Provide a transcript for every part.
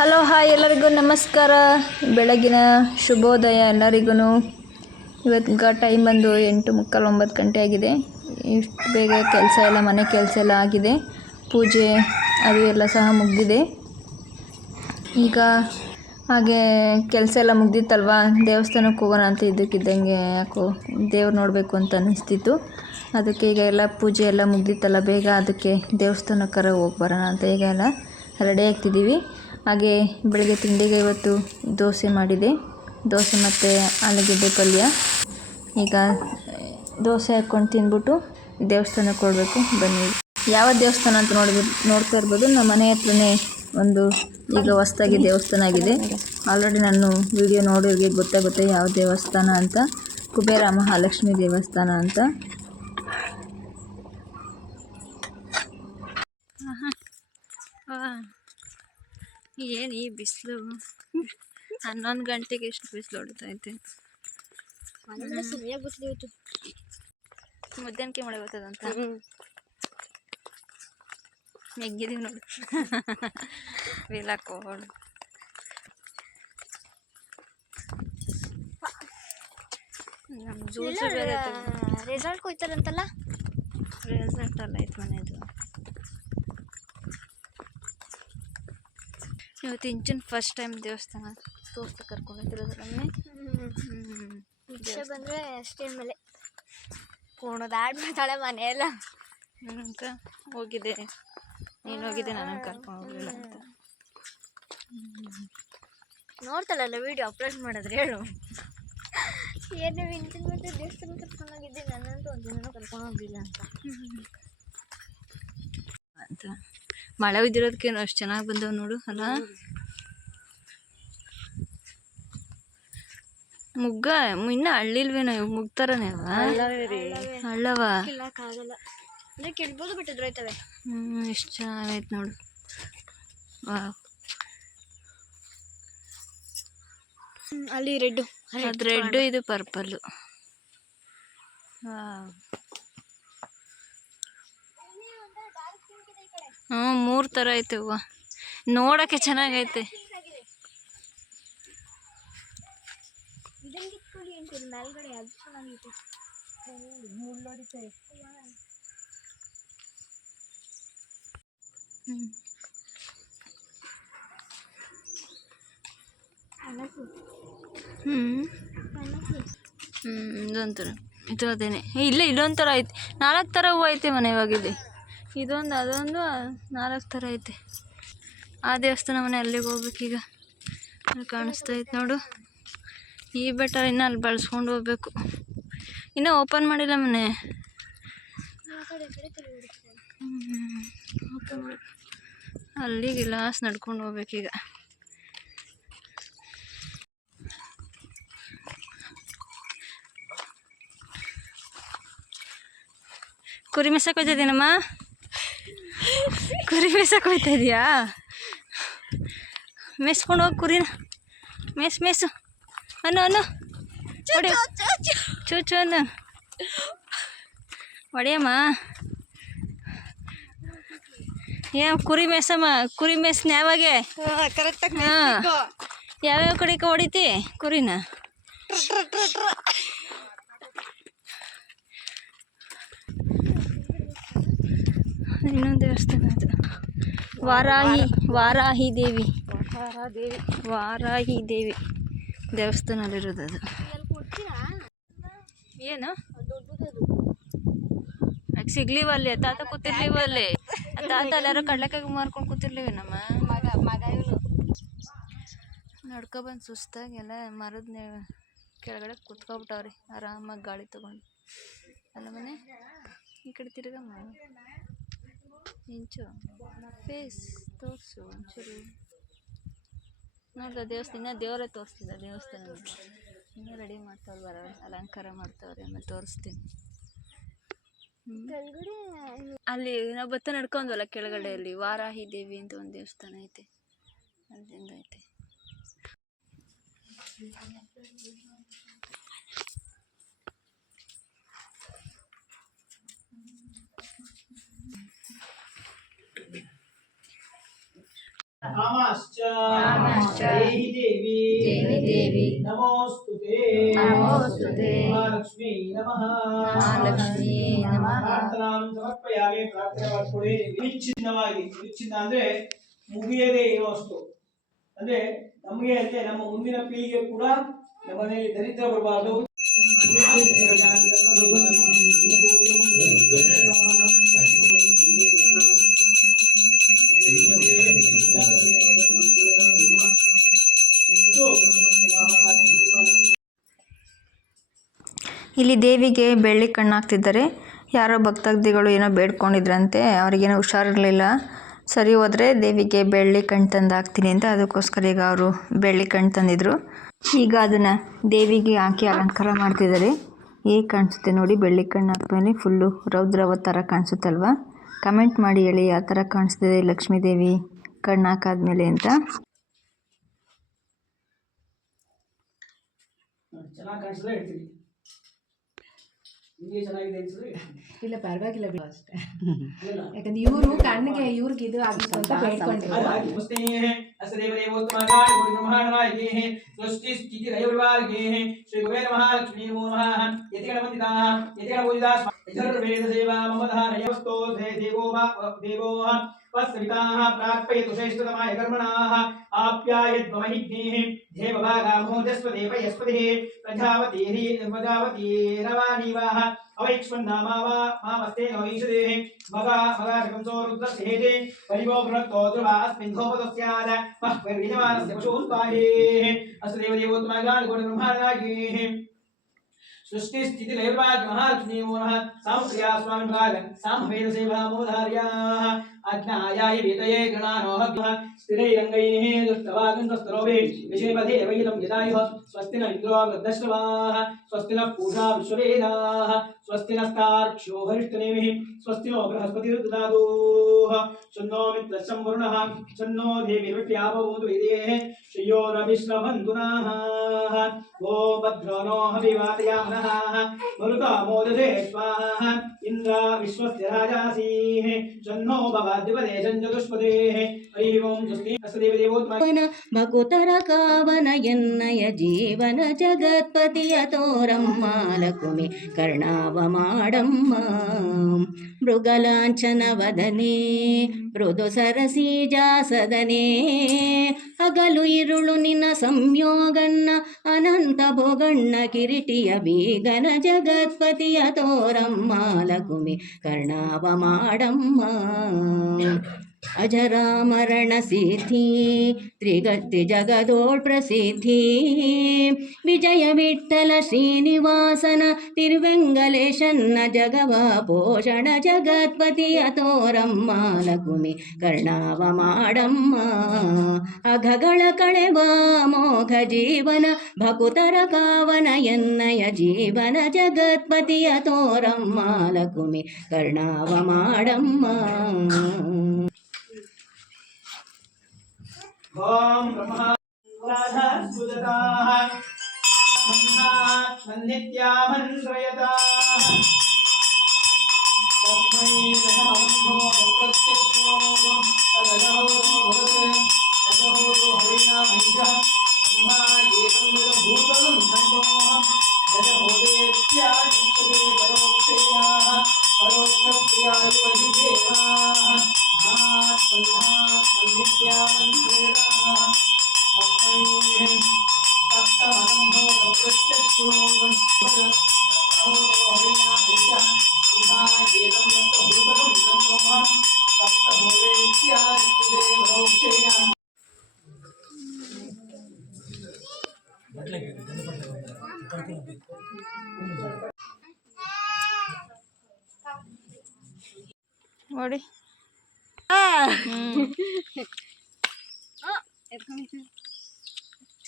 Hello hi ಎಲ್ಲರಿಗೂ ನಮಸ್ಕಾರ, ಬೆಳಗಿನ ಶುಭೋದಯ ಎಲ್ಲರಿಗೂ. ಇವತ್ತು ಟೈಮ್ ಬಂದು 8:45 9 ಗಂಟೆ ಆಗಿದೆ. ಇಷ್ಟು ಬೇಗ ಕೆಲಸ ಎಲ್ಲ ಮನೆ ಕೆಲಸ ಎಲ್ಲ ಆಗಿದೆ, ಪೂಜೆ ಅದು ಎಲ್ಲ ಸಹ ಮುಗಿದಿದೆ. ಈಗ ಹಾಗೆ ಕೆಲಸ ಎಲ್ಲ ಮುಗ್ದಿತ್ತಲ್ವ, ದೇವಸ್ಥಾನಕ್ಕೆ ಹೋಗೋಣ ಅಂತ ಇದ್ದಕ್ಕಿದ್ದಂಗೆ ಯಾಕೋ ದೇವ್ರು ನೋಡಬೇಕು ಅಂತ ಅನ್ನಿಸ್ತಿತ್ತು. ಅದಕ್ಕೆ ಈಗ ಎಲ್ಲ ಪೂಜೆ ಎಲ್ಲ ಮುಗ್ದಿತ್ತಲ್ಲ ಬೇಗ, ಅದಕ್ಕೆ ದೇವಸ್ಥಾನಕ್ಕರ ಹೋಗಿ ಬರೋಣ ಅಂತ ಈಗ ಎಲ್ಲ ರೆಡಿ ಆಗ್ತಿದ್ದೀವಿ. ಹಾಗೆ ಬೆಳಗ್ಗೆ ತಿಂಡಿಗೆ ಇವತ್ತು ದೋಸೆ ಮಾಡಿದೆ, ದೋಸೆ ಮತ್ತು ಆಲೂಗಡ್ಡೆ ಪಲ್ಯ. ಈಗ ದೋಸೆ ಹಾಕ್ಕೊಂಡು ತಿಂದ್ಬಿಟ್ಟು ದೇವಸ್ಥಾನಕ್ಕೆ ಕೊಡಬೇಕು. ಬನ್ನಿ, ಯಾವ ದೇವಸ್ಥಾನ ಅಂತ ನೋಡ್ತಾ ಇರ್ಬೋದು. ನಮ್ಮ ಮನೆ ಹತ್ರನೇ ಒಂದು ಈಗ ಹೊಸ್ದಾಗಿ ದೇವಸ್ಥಾನ ಆಗಿದೆ. ಆಲ್ರೆಡಿ ನಾನು ವಿಡಿಯೋ ನೋಡೋರಿಗೆ ಗೊತ್ತಾಗುತ್ತೆ ಯಾವ ದೇವಸ್ಥಾನ ಅಂತ. ಕುಬೇರ ಮಹಾಲಕ್ಷ್ಮಿ ದೇವಸ್ಥಾನ ಅಂತ. ಏನು ಈ ಬಿಸಿಲು, 11 ಗಂಟೆಗೆ ಎಷ್ಟು ಬಿಸಿಲು ಹೊಡಿತೈತೆ. ಮಧ್ಯಾಹ್ನಕ್ಕೆ ಮಳೆ ಬರ್ತದಂತ ಹೆಂಗಿದೀವಿ ನೋಡಿ. ವೀಲಾಕೋಡು ನಮ್ಮ ಜೂಸು ಬೇರೆ ರೆಸಾರ್ಟ್ಗೆ ಹೋಯ್ತಾರಂತಲ್ಲ. ರೆಸಾರ್ಟ್ ಅಲ್ಲ, ಐತೆ ಮನೆಯದು. ಇವತ್ತು ಇಂಚಿನ ಫಸ್ಟ್ ಟೈಮ್ ದೇವಸ್ಥಾನ ತೋರ್ಸ್ತಾ ಕರ್ಕೊಂಡಿರೋದು ನಮ್ಮನೆ. ಭಿಕ್ಷೆ ಬಂದರೆ ಅಷ್ಟೇ ಮೇಲೆ ಕೋಣದಾಡ್ ಮಾತಾಳೆ ಮನೆಯೆಲ್ಲ ಅಂತ ಹೋಗಿದೆ. ನೀನು ಹೋಗಿದ್ದೆ, ನನಗೆ ಕರ್ಕೊಂಡು ಹೋಗಲಿಲ್ಲ ಅಂತ. ನೋಡ್ತಾಳಲ್ಲ ವಿಡಿಯೋ ಅಪ್ಲೋಡ್ ಮಾಡಿದ್ರೆ ಹೇಳು. ಏನು ಇಂಚಿನ ಮತ್ತೆ ದೇವಸ್ಥಾನ ಕರ್ಕೊಂಡು ಹೋಗಿದ್ದೆ, ನನ್ನಂತೂ ಒಂದು ದಿನ ಕರ್ಕೊಂಡು ಹೋಗಿಲ್ಲ ಅಂತ. ಮಳೆ ಬಿದ್ದಿರೋದಕ್ಕೇನು ಅಷ್ಟು ಚೆನ್ನಾಗಿ ಬಂದವು ನೋಡು ಅಲ್ಲ. ಮುಗ್ಗ ಇನ್ನೂ ಹಳ್ಳಿಲ್ವೇನೋ, ಇವು ಮುಗ್ತಾರನೇ ಹಳ್ಳವ. ಕಿಲ್ಲಕ್ಕಾಗಲ್ಲ ಅಂದರೆ ಕಿಡ್ಬೋದು, ಬಿಟ್ಟಿದ್ರು ಹೋಯ್ತವೆ. ಎಷ್ಟು ಚೆನ್ನಾಗೈತೆ ನೋಡು. ವಾವ್, ಅಲ್ಲಿ ರೆಡ್ಡು, ಅದು ರೆಡ್ಡು, ಇದು ಪರ್ಪಲ್ಲು. ವಾವ್, 3 ಥರ ಐತೆ ಹೂವು. ನೋಡೋಕ್ಕೆ ಚೆನ್ನಾಗೈತೆ. ಮೇಲ್ಗಡೆ ಅದು ಚೆನ್ನಾಗೈತೆ. ಇದೊಂಥರ, ಇದು ಅದೇನೆ. ಇಲ್ಲ, ಇದೊಂಥರ ಐತೆ. 4 ಥರ ಹೂವು ಐತೆ ಮನೆ ಇವಾಗಿದೆ. ಇದೊಂದು, ಅದೊಂದು, 4 ಥರ ಐತೆ. ಆ ದೇವಸ್ಥಾನ ಮನೆ ಅಲ್ಲಿಗೆ ಹೋಗ್ಬೇಕೀಗ. ಅಲ್ಲಿ ಕಾಣಿಸ್ತೈತೆ ನೋಡು. ಈ ಬೆಟರ್ ಇನ್ನೂ ಅಲ್ಲಿ ಬಳಸ್ಕೊಂಡು ಹೋಗ್ಬೇಕು. ಇನ್ನೂ ಓಪನ್ ಮಾಡಿಲ್ಲ ಮನೆ. ಓಪನ್ ಮಾಡಿ ಅಲ್ಲಿಗೆ ಲಾಸ್ ನಡ್ಕೊಂಡು ಹೋಗ್ಬೇಕೀಗ. ಕುರಿ ಮೆಸಕ್ಕೆ ಹೋಯ್ತಾ ಇದೀನಮ್ಮ, ಕುರಿ ಮೇಸಕ್ಕೆ ಹೋಯ್ತಾ ಇದೀಯಾ? ಮೇಸ್ಕೊಂಡು ಹೋಗಿ ಕುರಿನ. ಮೇಸು ಅನ್ನು ಹೊಡಿ, ಚೂಚು ಅನ್ನು ಹೊಡಿಯಮ್ಮ. ಏನು ಕುರಿ ಮೇಸಮ್ಮ, ಕುರಿ ಮೇಸ್ನ ಯಾವಾಗೆ? ಹಾಂ, ಯಾವ್ಯಾವ ಕಡೆಗೆ ಹೊಡಿತಿ ಕುರಿನ? ಇನ್ನೊಂದು ದೇವಸ್ಥಾನ ಅದು, ವಾರಾಹಿ ದೇವಿ ದೇವಸ್ಥಾನದಲ್ಲಿರೋದು ಅದು. ಏನು ಆಗ ಸಿಗ್ಲಿವಲ್ಲಿ, ತಾತ ಕೂತಿರ್ಲಿವಲ್ಲಿ. ತಾತ ಎಲ್ಲಾರು ಕಡ್ಲೆಕಾಯಿ ಮಾರ್ಕೊಂಡು ಕೂತಿರ್ಲಿವಿ. ನಮ್ಮ ಮಗ ಇವನು ನಡ್ಕೊಬಂದು ಸುಸ್ತಾಗಿ ಎಲ್ಲ ಮರದ ಕೆಳಗಡೆ ಕುತ್ಕೊಬಿಟ್ಟವ್ರಿ, ಆರಾಮಾಗಿ ಗಾಳಿ ತೊಗೊಂಡು. ಅಲ್ಲ ಮನೆ ಈ ಕಡೆ ತಿರ್ಗಮ್ಮ, ಇಂಚು ಫೇಸ್ ತೋರಿಸು ಒಂಚೂರು. ನೋಡ್ದ ದೇವಸ್ಥಾನ, ದೇವರೇ ತೋರಿಸ್ತಿದ್ದ ದೇವಸ್ಥಾನ. ಇನ್ನೂ ರೆಡಿ ಮಾಡ್ತಾವ್ರು, ಬರೋರು ಅಲಂಕಾರ ಮಾಡ್ತಾವ್ರಿ. ಆಮೇಲೆ ತೋರಿಸ್ತೀನಿ. ಅಲ್ಲಿ ನಾವು ಭತ್ತ ನಡ್ಕೊಂಡ್ವಲ್ಲ ಕೆಳಗಡೆ, ಅಲ್ಲಿ ವಾರಾಹಿ ದೇವಿ ಅಂತ ಒಂದು ದೇವಸ್ಥಾನ ಐತೆ, ಅಲ್ಲಿಂದ ಐತೆ. कामाश्च देहि देवी नमोस्तुते महालक्ष्मी नमः ಪ್ರಾರ್ಥನಾಂ ಸಮರ್ಪಯಾಮಿ ಪ್ರಾರ್ಥನೆ ಮಾಡಿಕೊಳ್ಳಿ ವಿಚ್ಛಿನ್ನವಾಗಿ ವಿಚ್ಛಿನ್ನ ಅಂದ್ರೆ ಮುಗಿಯದೇ ಇರೋ ವಸ್ತು ಅಂದ್ರೆ ನಮಗೆ ಅಲ್ಲದೆ ನಮ್ಮ ಮುಂದಿನ ಪೀಳಿಗೆ ಕೂಡ ನಮ್ಮ ಮನೆಯಲ್ಲಿ ದರಿದ್ರ ಬರಬಾರದು ಇಲ್ಲಿ ದೇವಿಗೆ ಬೆಳ್ಳಿ ಕಣ್ಣು ಹಾಕ್ತಿದ್ದಾರೆ. ಯಾರೋ ಭಕ್ತಾದಿಗಳು ಏನೋ ಬೇಡ್ಕೊಂಡಿದ್ರಂತೆ, ಅವ್ರಿಗೇನೋ ಹುಷಾರಿರಲಿಲ್ಲ. ಸರಿ ಹೋದರೆ ದೇವಿಗೆ ಬೆಳ್ಳಿ ಕಣ್ಣು ತಂದು ಹಾಕ್ತೀನಿ ಅಂತ, ಅದಕ್ಕೋಸ್ಕರ ಈಗ ಅವರು ಬೆಳ್ಳಿ ಕಣ್ಣು ತಂದಿದ್ರು. ಈಗ ಅದನ್ನು ದೇವಿಗೆ ಹಾಕಿ ಅಲಂಕಾರ ಮಾಡ್ತಿದ್ದಾರೆ. ಹೇಗೆ ಕಾಣಿಸುತ್ತೆ ನೋಡಿ, ಬೆಳ್ಳಿ ಕಣ್ಣು ಹಾಕ್ಮೇಲೆ ಫುಲ್ಲು ರೌದ್ರವ ಥರ ಕಾಣಿಸುತ್ತಲ್ವ. ಕಮೆಂಟ್ ಮಾಡಿ ಹೇಳಿ ಯಾವ ಥರ ಕಾಣಿಸ್ತಿದೆ ಲಕ್ಷ್ಮೀ ದೇವಿ ಕಣ್ಣು ಹಾಕಾದ್ಮೇಲೆ ಅಂತ. ಚೆನ್ನಾಗಿ ಕಾಣಿಸಿದ್ರೆ ಹೇಳ್ತೀನಿ, ನಿಮಗೆ ಚೆನ್ನಾಗಿದೆ ಅನ್ಸಿದ್ರೆ ಇಲ್ಲ ಪರವಾಗಿಲ್ಲ ಬಿಡು ಅಷ್ಟೇ. ಯಾಕಂದ್ರೆ ಇವರು ಕಣ್ಣಿಗೆ ಇವ್ರಿಗೆ ಇದು ಆಗಿತ್ತು ಅಂತ ಬೇಡ್ಕೊಂಡಿದ್ರು. प्राप्यतु श्रेष्ठतमाय कर्मणाः आप्यायद्वमहिग्नेः देवभागामोजस्वदेवयस्पतिः प्रजापतिरवानीवाः अवैक्ष्मन्नामा मामस्ते नवैषदेः मगाशकंसो रुद्रस्येते परिवो बृहत्तो ध्रुवास्मिन्धोपदस्याद महर्विजमानस्य पशून्तायेः अस्य देवदेवोत्तमगाणगुणब्रह्माणागेः सृष्टि स्थिति लयवाद महालक्ष्मी नमः सामप्रिया स्वामी भाग सामवेद सेवा मोधार्याः अज्ञायाय वेदये गणानोः स्थिरैरङ्गैः दुष्टवागन्तस्तरोभे विषयपदे वैदं यदायुः स्वस्ति न इन्द्रो वृद्धश्रवाः स्वस्ति नः पूषा विश्ववेदाः स्वस्ति नस्तार्क्ष्यो हरिष्ठनेमिः स्वस्ति नो बृहस्पतिर्ददातु शन्नो मित्रः वरुणः शन्नो देवीर्विष्यापवोतु वेदेः श्रियो रविश्रवन्तु नः ओ भद्रो नो हविवातयामनः मरुतो मोदते स्वाहा इंद्र विश्वस्य राजासीः शन्नो भवाद्युपदेशं चतुष्पदेः हरि ओं स्वस्ति अस्देवदेवोत्तम भकुतर कावन यन्नय जीवन जगत्पतिय तोरम्म लकुमि कर्णावमाडम्म मृगलाञ्छन वदने मृदु सरसीजासदने ಹಗಲು ಇರುಳು ನಿನ್ನ ಸಂಯೋಗನ್ನ ಅನಂತ ಭೋಗಣ್ಣ ಕಿರೀಟಿಯ ಬೀಗನ ಜಗತ್ಪತಿಯ ತೋರಮ್ಮ ಲಕುಮಿ ಕರ್ಣಾವ ಮಾಡಮ್ಮ ಅಜರಾಮರಣ ಸಿದ್ಧಿ ತ್ರಿಜಗದೋಳ್ ಪ್ರಸಿದ್ಧಿ ವಿಜಯ ವಿಠಲ ಶ್ರೀನಿವಾಸನ ತಿರುವೆಂಗಲೇಶನ್ನ ಜಗವ ಪೋಷಣ ಜಗತ್ಪತಿಯ ತೋರಮ್ಮ ಲಕುಮಿ ಕರ್ಣಾವ ಮಾಡಮ್ಮ ಅಘಗಳ ಕಳೆವ ಮೋಘ ಜೀವನ ಭಕುತರ ಕಾವನ ಎನ್ನಯ ಜೀವನ ಜಗತ್ಪತಿಯ ತೋರಮ್ಮ ಲಕುಮಿ ಕರ್ಣಾವ ಮಾಡಮ್ಮ ओम ब्रह्मा राधा सुदताः मन्नित्यामन्त्रयताः तस्मै दशमवन्धो प्रत्यक्षोगं तदजहोतो भवते तदजहोतो हरिनामैषः ब्रह्मायेतं विदभूतं सन्तोहं दशहोतेत्याचक्षते परोक्षेयाः परोक्षप्रियाय वधिदेवाः ನೋಡಿ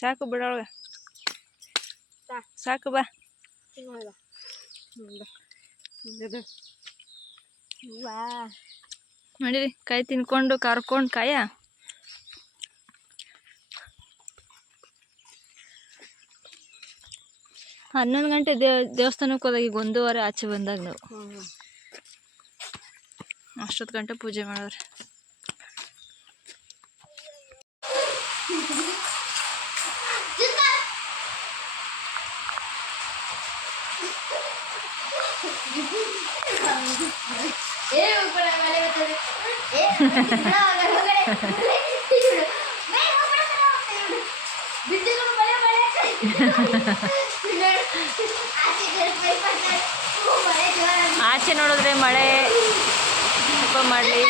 ಸಾಕು ಬಿಡೋಳ ಸಾಕು ಬಾ ಮಾಡಿರಿ ಕಾಯಿ ತಿನ್ಕೊಂಡು ಕರ್ಕೊಂಡು ಕಾಯ 11 ಗಂಟೆ ದೇವಸ್ಥಾನಕ್ಕೆ ಹೋದಾಗ ಈಗ 1:15 ಆಚೆ ಬಂದಾಗ ನಾವು ಅಷ್ಟೊತ್ತು ಗಂಟೆ ಪೂಜೆ ಮಾಡಿದ್ರೆ ಆಚೆ ನೋಡಿದ್ರೆ ಮಳೆ ಸ್ವಲ್ಪ ಮಾಡಲಿ